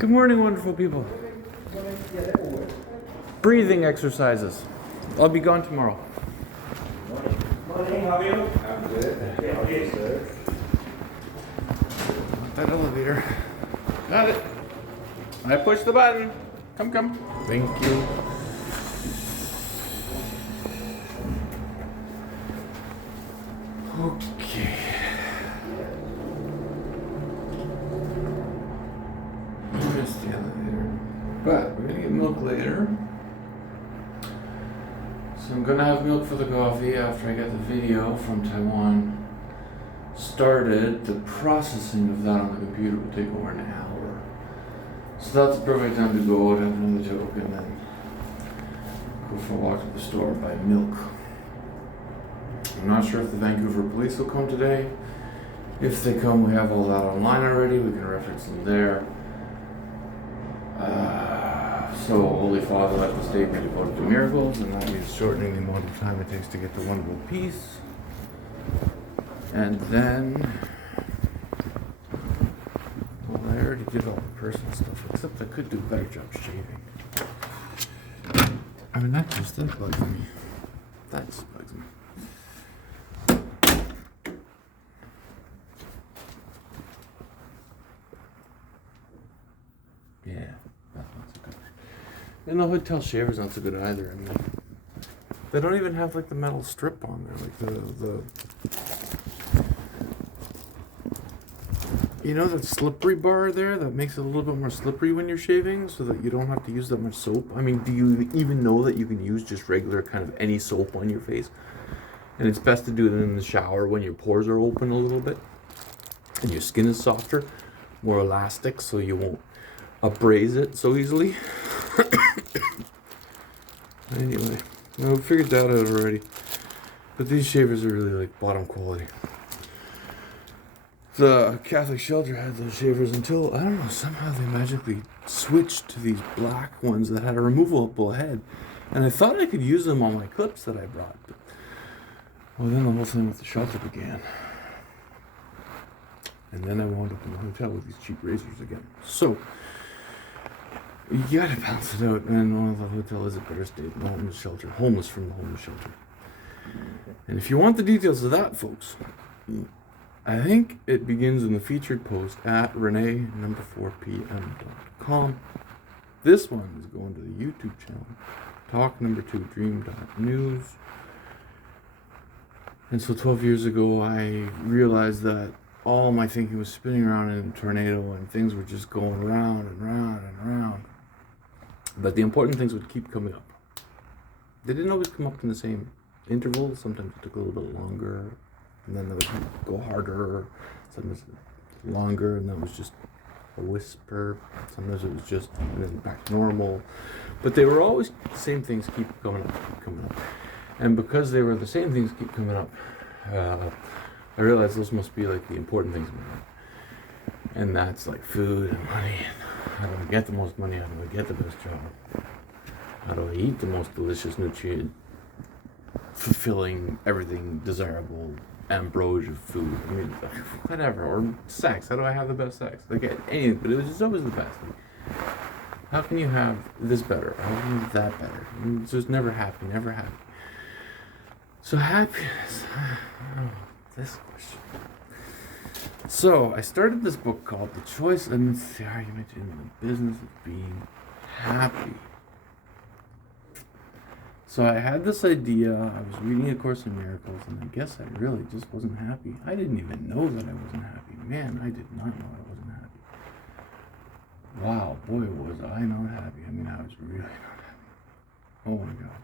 Good morning, wonderful people. Breathing exercises. I'll be gone tomorrow. Morning, how are you? I'm good. Yeah, how are you, sir? That elevator. Got it. I pushed the button. Come. Thank you. Okay. Missed the elevator. But we're gonna get milk later. So I'm gonna have milk for the coffee after I get the video from Taiwan started. The processing of that on the computer will take over an hour. So that's the perfect time to go out, have another joke, and then go for a walk to the store, buy milk. I'm not sure if the Vancouver police will come today. If they come, we have all that online already. We can reference them there. So Holy Father let the state be devoted to miracles, and that means shortening the amount of time it takes to get to one world peace. And then, well, I already did all the personal stuff, except I could do a better job shaving. I mean, that bugs me. That just bugs me. Yeah, that's not so good. And the hotel shaver's not so good either. I mean, they don't even have like the metal strip on there, like the you know that slippery bar there that makes it a little bit more slippery when you're shaving, so that you don't have to use that much soap. I mean, do you even know that you can use just regular kind of any soap on your face? And it's best to do it in the shower when your pores are open a little bit and your skin is softer, more elastic, so you won't abrase it so easily. Anyway, we figured that out already. But these shavers are really like bottom quality. The Catholic shelter had those shavers until, I don't know, somehow they magically switched to these black ones that had a removable head. And I thought I could use them on my clips that I brought. But, well, then the whole thing with the shelter began. And then I wound up in the hotel with these cheap razors again. So, you gotta balance it out, and the hotel is a better state than the homeless shelter. Homeless from the homeless shelter. And if you want the details of that, folks, I think it begins in the featured post at Rene 4pm.com. This one is going to the YouTube channel, talk2dream.news. And so 12 years ago, I realized that all my thinking was spinning around in a tornado, and things were just going round and round and round. But the important things would keep coming up. They didn't always come up in the same interval. Sometimes it took a little bit longer, and then they would go harder. Sometimes longer, and that was just a whisper. Sometimes it was just, and then back to normal. But they were always the same things keep coming up. And because they were the same things keep coming up, I realized those must be like the important things in my life. And that's like food and money. How do I get the most money? How do I get the best job? How do I eat the most delicious, nutrient, fulfilling, everything desirable, ambrosia food? I mean, whatever. Or sex. How do I have the best sex? Like anything, but it was just always the best. Like, how can you have this better? How can you have that better? It's just never happy. So happiness. Oh, this question. So I started this book called The Choice and the Argument in the Business of Being Happy. So I had this idea. I was reading A Course in Miracles, and I guess I really just wasn't happy. I didn't even know that I wasn't happy. Man, I did not know I wasn't happy. Wow, boy, was I not happy. I mean, I was really not happy. Oh my God.